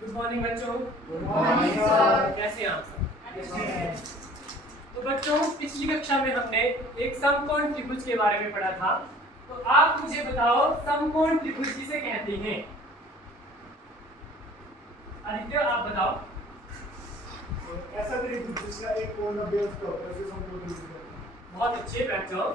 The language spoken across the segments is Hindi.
गुड मॉर्निंग बच्चों। Good morning sir. कैसे हैं आप सब? तो बच्चों, पिछली कक्षा में हमने एक समकोण त्रिभुज के बारे में पढ़ा था। तो आप मुझे बताओ, समकोण त्रिभुज किसे कहते हैं? आदित्य, आप बताओ। ऐसा त्रिभुज जिसका एक कोण 90 अंश का होता है उसे समकोण त्रिभुज कहते हैं। बहुत अच्छे बच्चों,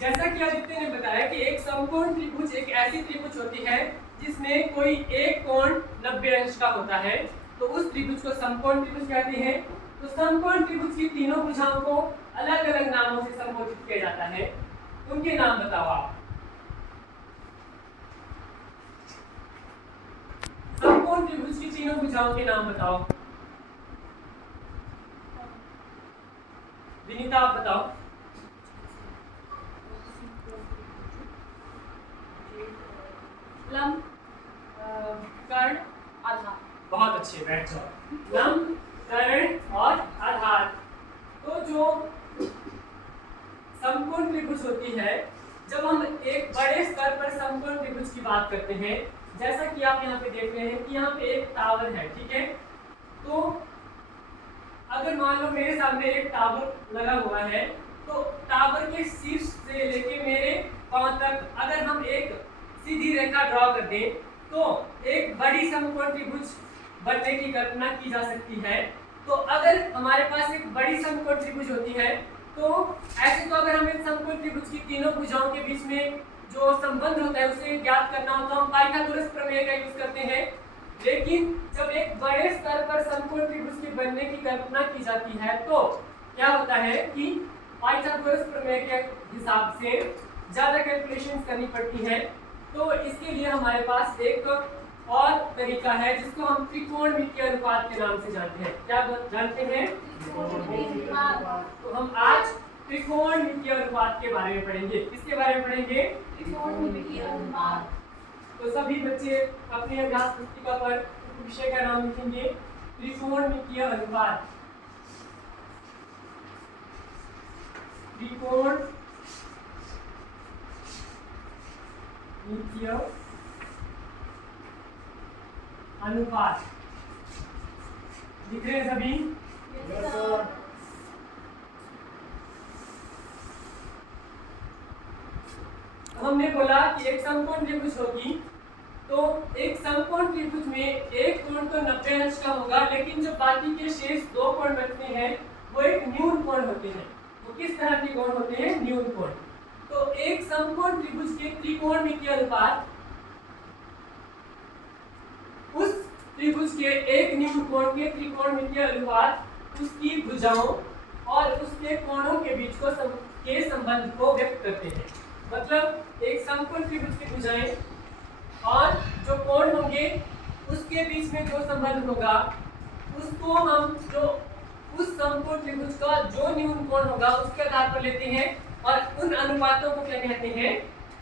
जैसा कि आदित्य ने बताया कि एक समकोण त्रिभुज एक ऐसी त्रिभुज होती है जिसमें कोई एक कोण 90 अंश का होता है, तो उस त्रिभुज को समकोण त्रिभुज कहते हैं। तो समकोण त्रिभुज की तीनों भुजाओं को अलग अलग नामों से संबोधित किया जाता है, उनके नाम बताओ आप। समकोण त्रिभुज की तीनों भुजाओं के नाम बताओ। विनीता, आप बताओ। लंब, कर्ण, आधार। बहुत अच्छे, बैठ जाओ। लंब, कर्ण और आधार। तो जो समकोण त्रिभुज होती है, जब हम एक बड़े स्तर पर समकोण त्रिभुज की बात करते हैं, जैसा कि आप यहाँ पे देख रहे हैं कि यहाँ पे एक टावर है, ठीक है। तो अगर मान लो मेरे सामने एक टावर लगा हुआ है, तो टावर के शीर्ष से लेके मेरे पांव तक अगर हम एक सीधी रेखा ड्रॉ कर दें, तो एक बड़ी समकोण त्रिभुज बनने की कल्पना की जा सकती है। तो अगर हमारे पास एक बड़ी समकोण त्रिभुज होती है, तो ऐसे तो अगर हमें समकोण त्रिभुज की तीनों भुजाओं के बीच में जो संबंध होता है उसे ज्ञात करना हो, तो हम पाइथागोरस प्रमेय का यूज करते हैं। लेकिन जब एक बड़े स्तर पर समकोण त्रिभुज के बनने की कल्पना की जाती है, तो क्या होता है कि पाइथागोरस प्रमेय के हिसाब से ज्यादा कैलकुलेशंस करनी पड़ती है। तो इसके लिए हमारे पास एक और तरीका है जिसको हम त्रिकोणमितीय अनुपात के नाम से जानते हैं। क्या जानते हैं? तो हम आज त्रिकोणमितीय अनुपात के बारे में पढ़ेंगे। किसके बारे में पढ़ेंगे? त्रिकोणमितीय अनुपात। तो सभी बच्चे अपने अभ्यास पुस्तिका पर विषय का नाम लिखेंगे, त्रिकोणमितीय अनुपात। त्रिकोणमितीय अनुपात लिख रहे हैं सभी? Yes sir. हमने बोला कि एक समकोण त्रिभुज होगी, तो एक समकोण त्रिभुज में एक कोण तो 90 अंश का होगा, लेकिन जो बाकी के शेष दो कोण बनते हैं वो एक न्यून कोण होते हैं। वो किस तरह के कोण होते हैं? न्यून कोण। तो एक समकोण त्रिभुज के त्रिकोणमितीय अनुपात उस त्रिभुज के एक न्यून कोण के त्रिकोणमितीय अनुपात उसकी भुजाओं और उसके कोणों के बीच के संबंध को व्यक्त करते हैं। मतलब एक समकोण त्रिभुज की भुजाएं और जो कोण होंगे उसके बीच में जो संबंध होगा उसको हम जो उस समकोण त्रिभुज का जो न्यून कोण होगा उसके आधार पर लेते हैं, और उन अनुपातों को क्या कहते हैं?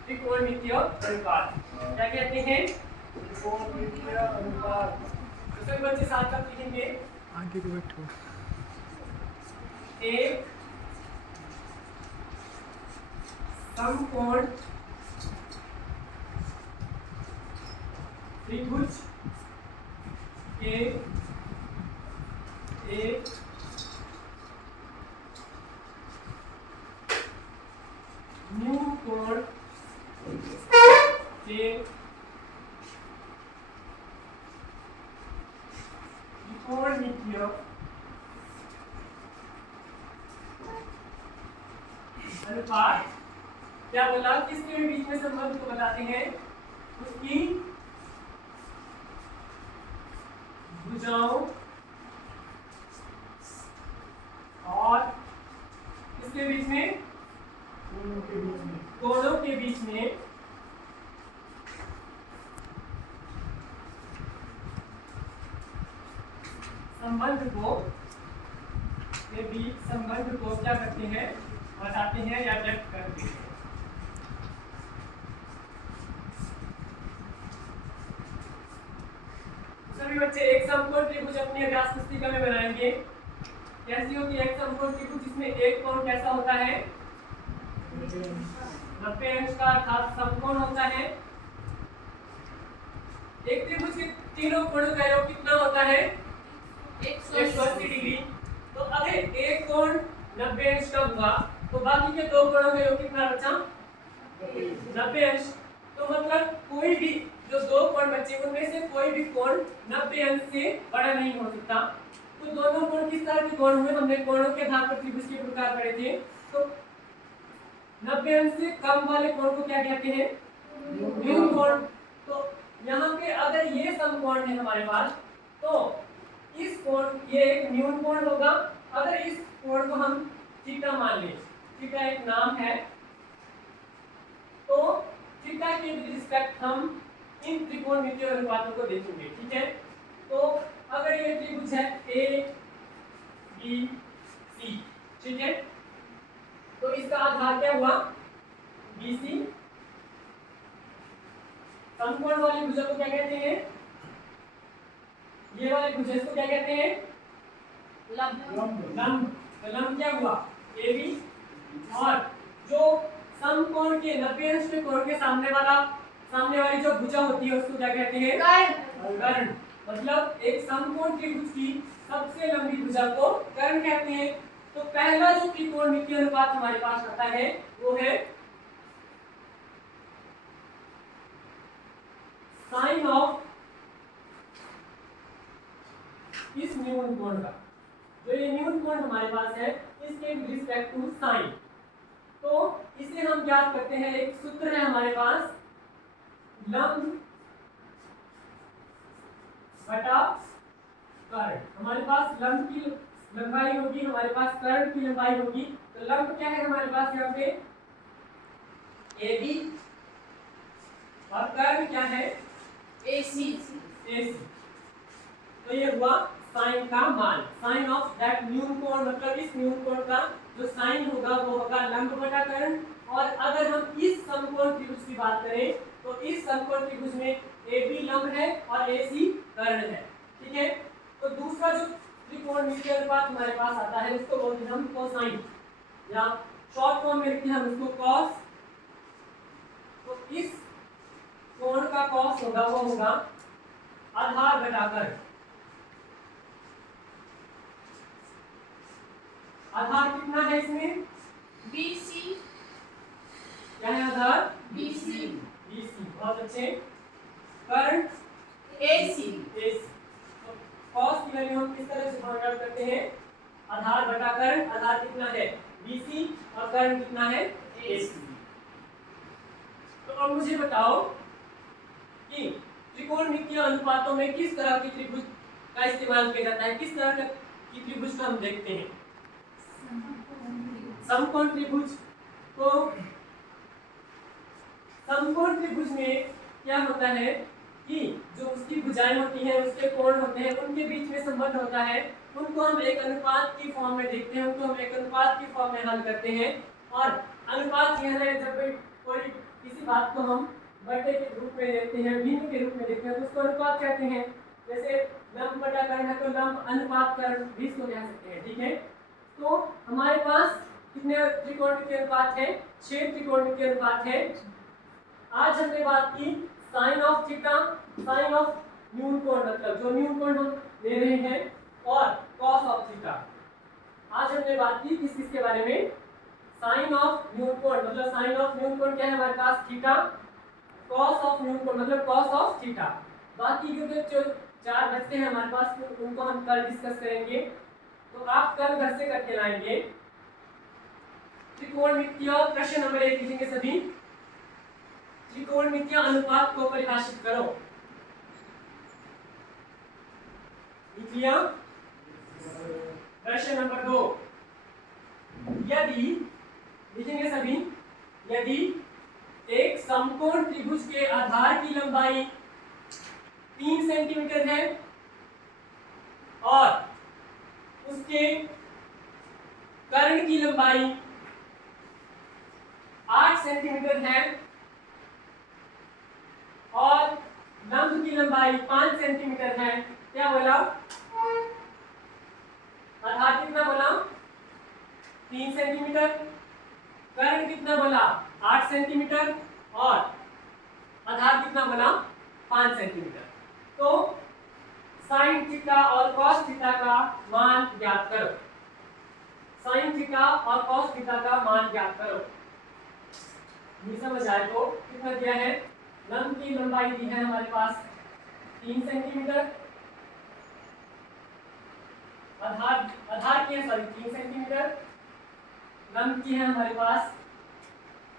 त्रिकोणमितीय अनुपात। क्या कहते हैं? त्रिकोणमितीय अनुपात। तो सभी बच्चे साथ साथ लिखेंगे। आगे को बैठो। एक समकोण त्रिभुज के एक न्यून कोण के त्रिकोणमितीय अनुपात। क्या बोला? किसके बीच में संबंध को बताते हैं? उसकी भुजाओं और किसके बीच में? कोणों के बीच में संबंध को क्या करते हैं? बताते हैं या व्यक्त करते हैं। सभी बच्चे एक समकोण त्रिभुज अपनी अभ्यास पुस्तिका में बनाएंगे। कैसी होती है एक समकोण त्रिभुज जिसमें एक कोण कैसा होता है? 90 अंश का अर्थात समकोण होता है। एक त्रिभुज के तीनों कोणों का योग कितना होता है? 180 डिग्री। तो अगर एक कोण 90 अंश का हुआ तो बाकी के दो कोणों का योग कितना बचा? 90 अंश। तो मतलब कोई भी जो दो कोण बचे उनमें से कोई भी कोण 90 अंश से बड़ा नहीं हो सकता। तो दोनों कोण किस तरह के कोण हुए? हमने कोणों के आधार पर त्रिभुज के प्रकार पढ़े थे। तो 90 अंश से कम वाले कोण को क्या कहते हैं? न्यून कोण। तो यहाँ पे अगर ये समकोण है हमारे पास तो इस कोण ये एक न्यून कोण होगा। अगर इस कोण को हम थीटा मान लें, थीटा एक नाम है, तो थीटा के रिस्पेक्ट हम इन त्रिकोणमितीय अनुपातों को देखेंगे। ठीक है, तो अगर ये त्रिभुज है ए बी सी, ठीक है, तो इसका आधार क्या हुआ? BC। समकोण वाली भुजा को क्या कहते हैं? ये वाले भुजा को क्या कहते हैं? लंब। लंब। तो लंब क्या हुआ? AB। और जो समकोण के 90 अंश के कोण के सामने वाली जो भुजा होती है उसको क्या कहते हैं? कर्ण। मतलब एक समकोण त्रिभुज की सबसे लंबी भुजा को कर्ण कहते हैं। तो पहला जो त्रिकोणमितीय अनुपात हमारे पास आता है वो है साइन ऑफ इस न्यून कोण का। जो ये न्यून कोण हमारे पास है इसके रिस्पेक्ट टू साइन। तो इसे हम ज्ञात करते हैं, एक सूत्र है हमारे पास, लंब बटा कर्ण। हमारे पास लंब की लंबाई होगी, हमारे पास कर्ण की लंबाई होगी। तो लंब क्या है हमारे पास यहाँ पे? AB। और कर्ण क्या है? AC। तो ये हुआ साइन का मान, साइन ऑफ दैट न्यून कोण। मतलब इस न्यून कोण का जो साइन होगा वो होगा लंब बटा कर्ण। और अगर हम इस समकोण त्रिभुज की बात करें तो इस समकोण त्रिभुज में AB लंब है और AC कर्ण है। ठीक है, तो दूसरा जो त्रिकोणमितीय अनुपात हमारे पास आता है उसको बोलते हैं हम कोसाइन, या शॉर्ट फॉर्म में लिखते हैं हम उसको कॉस। तो इस कोण का कॉस होगा वो होगा आधार घटाकर। आधार कितना है इसमें? BC। क्या है आधार? BC। बहुत अच्छे। कर्ण AC। तो कॉस की वैल्यू हम किस तरह से फाइंड आउट करते हैं? आधार बटा कर्ण। आधार कितना है? BC और कर्ण कितना है? AC। तो अब मुझे बताओ कि त्रिकोणमितीय अनुपातों में किस तरह की त्रिभुज का इस्तेमाल किया जाता है, किस तरह की त्रिभुज को हम देखते हैं? समकोण त्रिभुज। तो समकोण त्रिभुज में क्या होता है कि जो उसकी भुजाएं होती हैं, उसके कोण होते हैं, उनके बीच में संबंध होता है। उनको हम एक अनुपात की फॉर्म में देखते हैं, उनको हम एक अनुपात की फॉर्म में हल करते हैं। और अनुपात यह है जब कोई किसी बात को हम बटे के रूप में देखते हैं, भिन्न के रूप में देखते हैं, तो उसको अनुपात कहते हैं। जैसे लंब बटा कर्ण है तो लंब अनुपात कर्ण भी इसको कह सकते हैं। ठीक है, तो हमारे पास कितने त्रिकोणमितीय अनुपात है? 6 त्रिकोणमितीय अनुपात है। आज हमने बात की sine of theta, sine of न्यून कोण, मतलब जो न्यून कोण हम ले रहे हैं, और कॉस ऑफ थीटा। आज हमने बात की किस किस के बारे में? साइन ऑफ न्यून कोण, मतलब साइन ऑफ न्यून कोण क्या है हमारे पास? थीटा। कॉस ऑफ न्यून कोण मतलब कॉस ऑफ थीटा। बाकी जो 4 बचते हैं हमारे पास उनको हम कल डिस्कस करेंगे। तो आप कल घर से करके लाएंगे। त्रिकोणमितीय प्रश्न नंबर 1 लिखेंगे सभी। त्रिकोणमितीय अनुपात को परिभाषित करो। लिख लिया? प्रश्न नंबर 2, यदि लिखेंगे सभी, यदि एक समकोण त्रिभुज के आधार की लंबाई 3 सेंटीमीटर है और उसके कर्ण की लंबाई 8 सेंटीमीटर है और लंब की लंबाई 5 सेंटीमीटर है, क्या बोला? आधार कितना बोला? 3 सेंटीमीटर। कर्ण कितना बोला? 8 सेंटीमीटर। और आधार कितना बोला? 5 सेंटीमीटर। तो साइन थीटा और कॉस थीटा का मान ज्ञात करो। साइन थीटा और कॉस थीटा का मान ज्ञात करो। ये समझ आए तो कितना दिया है? लंब की लंबाई दी है हमारे पास 3 सेंटीमीटर, आधार की है 3 सेंटीमीटर, लंब की है हमारे पास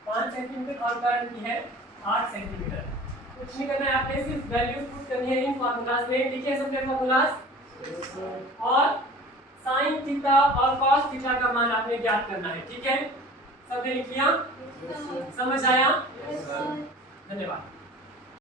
5 सेंटीमीटर और कर्ण की है 8 सेंटीमीटर। कुछ नहीं करना है, आपने सिर्फ वैल्यूज पुट करनी है इन फार्मूलाज में। लिखे सबने फार्मूलाज और साइन थीटा और कॉस थीटा का मान आपने ज्ञात करना है। ठीक है, सबने लिख लिया? समझ आया? धन्यवाद।